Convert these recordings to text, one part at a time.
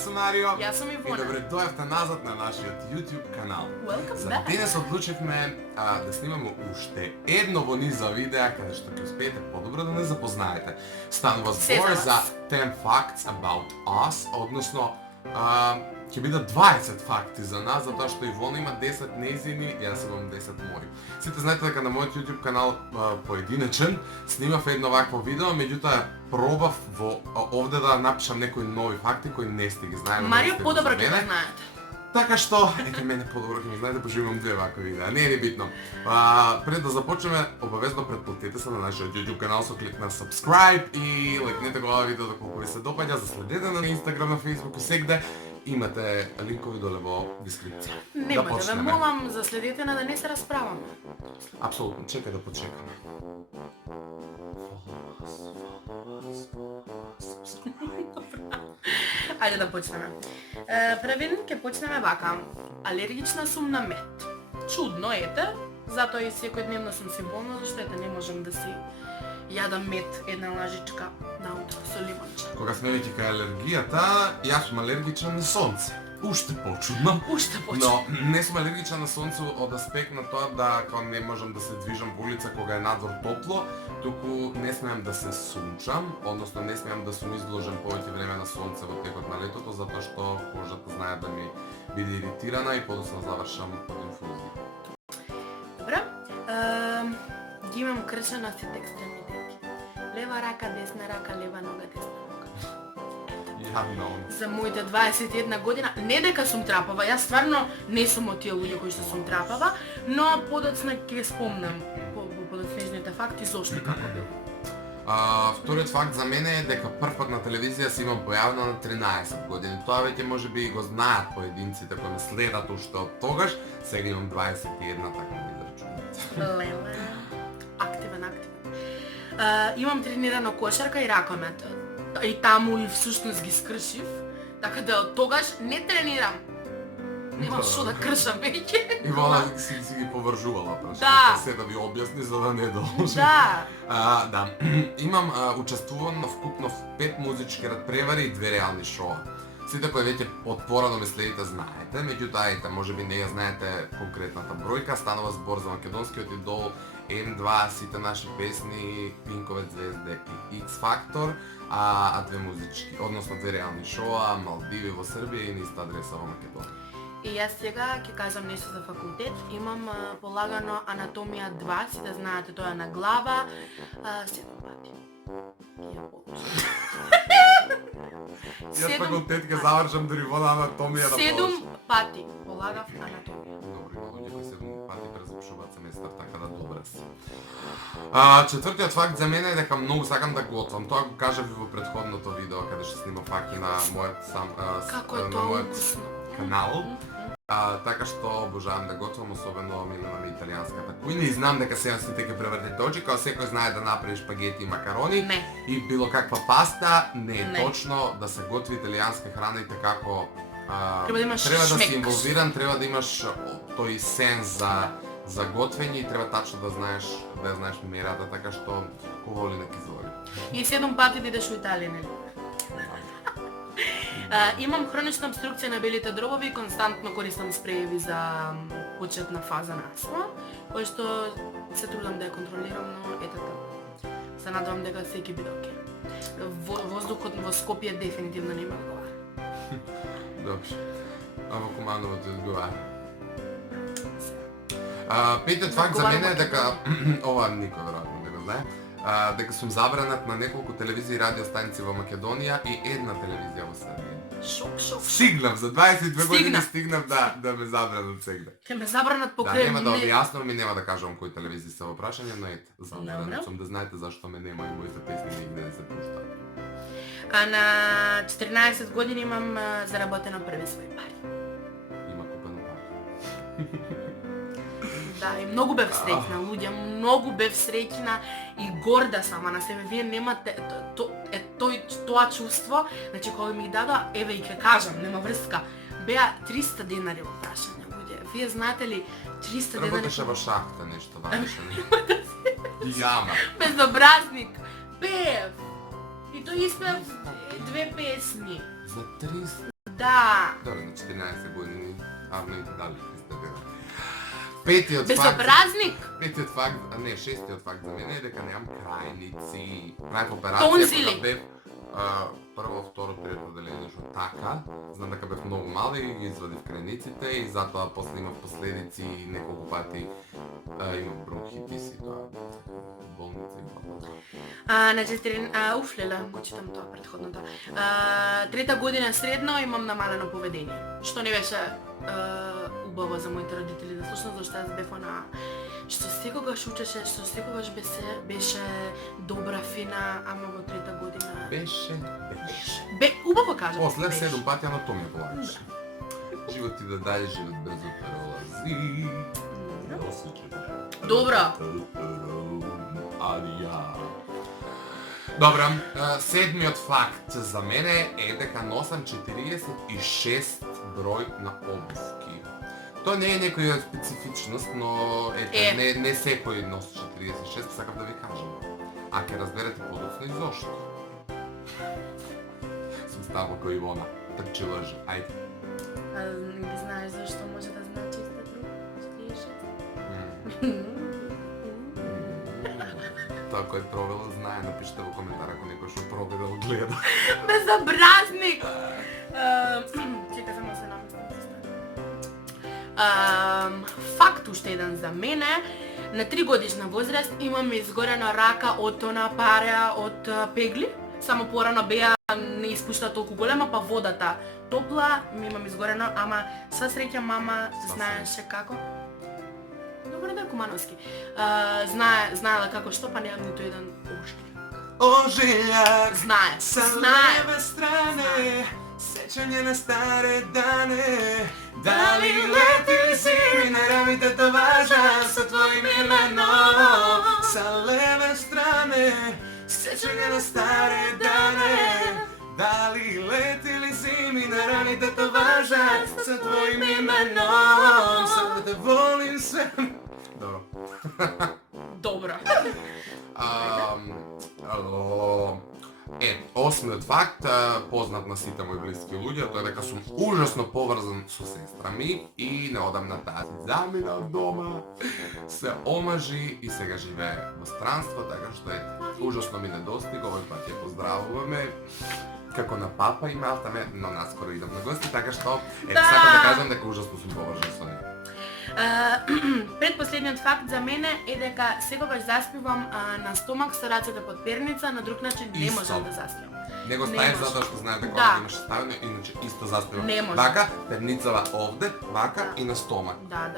Јас сум Марио. Јас сум И Ивона. добре дојавте назад на нашиот YouTube канал. Welcome За back. денес одлучивме да снимаме уште едно во низа видеа каде што ќе успеете подобро да не запознаете. Станува Се збор за за вас. 10 facts about us, односно ќе бидат 20 факти за нас, затоа што Ивона има 10 нејзини, јас имам 10 мои. Сите знаете дека на мојот YouTube канал поединечен снимав едно вакво видео, меѓутоа пробав овде да напишам некои нови факти кои не сте ги знаеле. Марио подобро ќе го знаете. Така што, ете мене подобро ќе ми знаете, пошто имам две вакви видеа. Не е битно. Пред да започнеме, обавезно претплатете се на нашиот YouTube канал со клик на subscribe и лайкнете го ова видео доколку ви се допаѓа, заследете на Instagram, на Facebook и сегде. Имате линкови доле во дескрипција. Не бъде, ве молам, заследете на да не се расправаме. Апсолутно, чекај да почекаме. Ајде да почнеме. Првен ќе почнеме вака. Алергична сум на мед. Чудно, ете, затоа и секојдневно сум си болна, зашто ете не можам да си јадам мед, една лажичка на утро со лимонче. Кога сме веќе кај алергијата, јас сум алергичен на сонце. Уште почудно. Уште Но почнеме. не сум алергичен на сонце од аспект на тоа да кога не можам да се движам по улица кога е надвор топло, туку не смеам да се сунчам, односно не смеам да сум изложен повеќе време на сонце во текот на летото, затоа што кожата знае да ми биде иритирана и подоцна завршам од инфузија. Добре. Ги имам кршена сите екстремитети. Лева рака, десна рака, лева нога, десна нога. Јавно. За моите 21 година, не дека сум трапава, јас стварно не сум од тие луѓе кои што сум трапава, но подоцна ќе спомнам по подоцнежните факти зошто и како бил. Вториот факт за мене е дека прв пат на телевизија се имам појавено на 13 години. Тоа веќе можеби го знаат поединците кои ме следат уште од тогаш. Сега имам 21, така ми израчунат. Леле. Активен. Имам тренирано кошарка и ракомет. И таму и всушност ги скршив, така да од тогаш не тренирам. Немам што да кршам веќе. Ивана си ги повржувала прашањето, Да. се да ви објасни за да не должи. Да. Да. Имам учествуван на вкупно 5 музички надпревари и 2 реални шоа. Сите кои веќе од порано ме следите знаете, меѓутоа ете, можеби не ја знаете конкретната бројка, станува збор за македонскиот идол М2, сите наши песни, Пинкове звезде и X Factor, а 2 музички, односно 2 реални шоа, Малдиви во Србија и ниста адреса во Македонија. И јас сега ќе кажам нешто за факултет. Имам полагано анатомија 2, сите знаете тоа е на глава, 7 пати. Ја положам. Јас факултет ќе завршам дури во анатомија да 7 пати полагав анатомија. Добро, има луѓе кои 7 пати презапишуваат семестар, така да добра си. Четвртиот факт за мене е дека многу сакам да готвам. Тоа го кажав и во претходното видео каде што снимав факти на мојот Како е на тоа мојот укусно. канал. Така што обожавам да готвам, особено милена ми италијанската кујна и знам дека сега сите ќе превртите очи, као секој знае да направи шпагети и макарони Не. и било каква паста, не е Не. точно да се готви италијанска храна и како Треба да имаш треба да шмек. си инволвиран, треба да имаш тој сенс за готвење и треба тачно да знаеш мерата, така што ко воли нека изволи. И 7 пати да идеш во Италија, нели? Имам хронична обструкција на белите дробови и константно користам спрееви за почетна фаза на астма, кој што се трудам да ја контролирам, но ете така. Се надевам дека се ќе биде окей. Воздухот во Скопје дефинитивно не ме одговара. Добре. Ама Куманово ти одговара. Петиот факт за мене е дека ова никој веројатно не го знае. Дека сум забранат на неколку телевизии и радио станици во Македонија и една телевизија во Србија. Шок. Стигнав за 22 години стигнав да ме забранат сегде. Ќе ме забранат Да, покрај нема да објаснувам и нема да кажам кои телевизии се во прашање, но ете, Добро. забранат сум да знаете зашто ме нема и моите песни нигде не се пуштаат. А на 14 години имам заработено први свој пари. Има купено пари. Да, и многу бев среќна, луѓе, многу бев среќна и горда сама на себе. Вие немате тоа чувство, значи кога ми ги дадоа, еве и ќе кажам, нема врска. Беа 300 денари во прашање, луѓе. Вие знаете ли 300 денари? Работеше во шахта нешто, ваеше. Јама. Безобразник. Бев. И тој испев 2 песни. За 300 Да. Добре, на 14 години Арно и ти дали пристъпира. Петиот факт, не, шестиот факт за мене е дека немам крајници. Правив операција Тонзили. кога бев прво, второ, трето деление што така. Знам дека бев многу мал и ги извадив крајниците и затоа после имав последици неколку пати имав бронхитис и тоа болница и бла. Леле, го читам тоа претходното. Трета година средно имам намалено поведение, што не беше убаво за моите родители да слушнат, зашто јас бев она што секогаш учеше, што секогаш беше добра, фина, ама во трета година Беше. убаво кажа. После беше. 7 пати анатомија полагаш. Живот ти да даде, живот без пролази. Добро. Добра, седмиот факт за мене е дека носам 46 број на обувки. Тоа не е некоја специфичност, но не секој носи 46, сакам да ви кажам. А ке разберете подоцна и зошто. Сум ставал кој Ивона, трчи лъжи, ајде. Не знаеш зашто може да значи исто друго? 46. Тоа кој провел знае, напишете во коментар ако некој што провел гледа. Безобразник! Чека само се намислам. Факт уште еден за мене. На 3 годишна возраст имам изгорена рака од она пара од пегли. Само порано беа не испушта толку голема, па водата топла, ми имам изгорено, ама сва среќа мама знаеше како. Добро да Кумановски. Знаела како што, па немам ниту еден оштрак. Ожиљак Знае. Sa leve strane Sećanje na stare dane Da li leti li zimi Na rami tetovaža Sa tvojim imenom Sa leve strane Sećanje na stare dane Da li leti li zimi Na rami tetovaža Sa tvojim imenom Samo te volim sve Dobro. Dobro. Осмиот факт, познат на сите мои блиски луѓе, тоа е дека сум ужасно поврзан со сестра ми и неодамна таа замина од дома, се омажи и сега живее во странство, така што е ужасно ми недостига, овој пат ја поздравуваме како на папа и малта ме, но наскоро идам на гости, така што сакам да кажам дека ужасно сум поврзан со неја. Предпоследниот факт за мене е дека секогаш заспивам на стомак со рацете под перница, на друг начин не можам да заспивам. Не го ставиш затоа што знаеш дека Да. имаш ставено, иначе исто заспивам. Не можам. Вака, перницава овде, вака и на стомак. Да.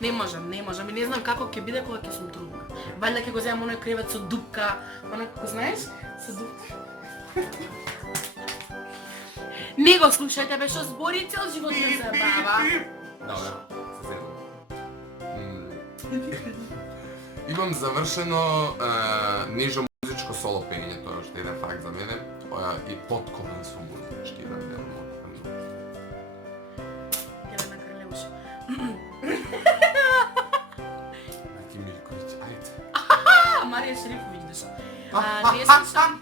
Не можам. И не знам како ќе биде кога ќе сум трудна. Валјда ќе го земам оној кревет со дупка, оној како знаеш, со дупка. Не го слушајте, бе, што збори цел живот ме забава. Добре, се седам. Имам завршено нежо музичко соло пеење, тоа е уште еден факт за мене. И поткован сум музички, еден дел од Елена Кралевуш. Мајки Милковиќ, ајде. Марија Шерифовиќ доша. Не слушам.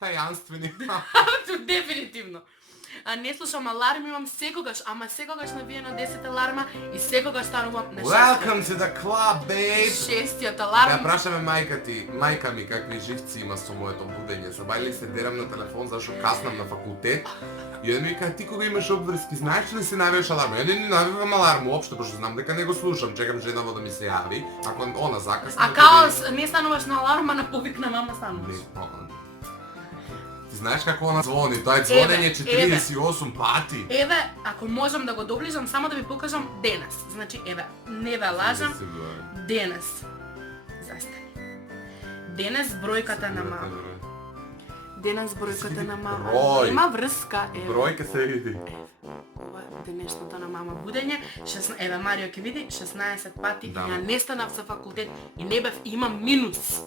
Тајанствени. Дефинитивно. Не слушам аларм, имам секогаш навиено 10 аларма и секогаш станувам на 6. Welcome to the club, babe! 6-тиот Да аларм. прашаме мајка ми какви живци има со моето будење. Забајли се дерам на телефон зашто каснам на факултет. И еден ми вика, ти кога имаш обврски, знаеш ли си навиеш аларм? Ја не навивам аларм уопште, пошто знам дека не го слушам. Чекам женава да ми се јави. Ако она закасна... А као не стануваш на аларма, на повик на мама стануваш. Ти знаеш како она звони? Тоа е звонење 48 пати. Еве, ако можам да го доближам, само да ви покажам денес. Значи, еве, не ве лажам, денес. Застани. Денес бројката на мама. Денес бројката на мама. Број. Има врска, еве. Бројка се види. Ова е денешното на мама будење. Еве, Марио ќе види, 16 пати. Да. Ја не станав за факултет и не бев, имам минус.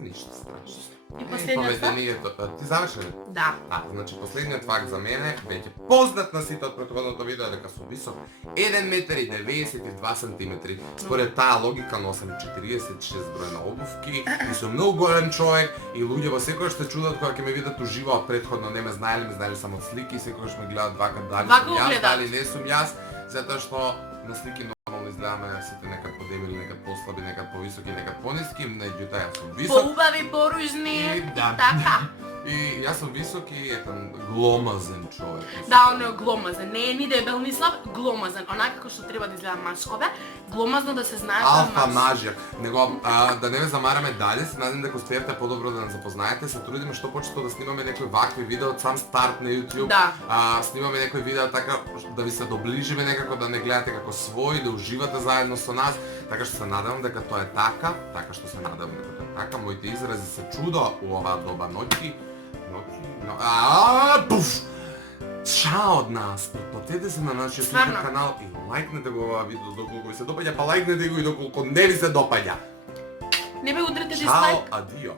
Ништо страшно. И последниот факт? Поведението, ти заврши ли? Да. Значи последниот факт за мене, веќе познат на сите од претходното видео, е дека сум висок 1,92 см. Според таа логика носам 46 број на обувки и сум многу голем човек и луѓе во секојаш се чудат кога кога ќе ме видат уживо, од претходно не ме знаеле само од слики, секогаш ме гледаат вака дали Вака сум јас, гледаат. дали не сум јас, затоа што на слики нормално изгледаме сите некад подебели, некад послаби, некад повисоки, некад пониски, меѓутоа јас сум висок. Поубави, поружни, И да. така. И јас сум висок и етам гломазен човек. Да, он е гломазен, не е ни дебел ни слаб, гломазен, онака како што треба да изгледа машко бе, гломазно да се знае што е Алфа машко. мажија. Него да не ве замараме дале, се надам дека успеете подобро да нас запознаете. Се трудиме што почето да снимаме некои вакви видеа од сам старт на YouTube. Да. Снимаме некои видеа така да ви се доближиме некако, да не гледате како свој, да уживате заедно со нас. Така што се надевам дека тоа е така, така што се надевам дека тоа е така. Моите изрази се чудо у оваа доба ноќи. Пуф! Чао од нас! Потпатете се на нашиот Стварно. YouTube канал и лајкнете го оваа видео доколку ви се допаѓа, па лајкнете го и доколку не ви се допаѓа. Не бе удрете Чао, дизлайк. адио!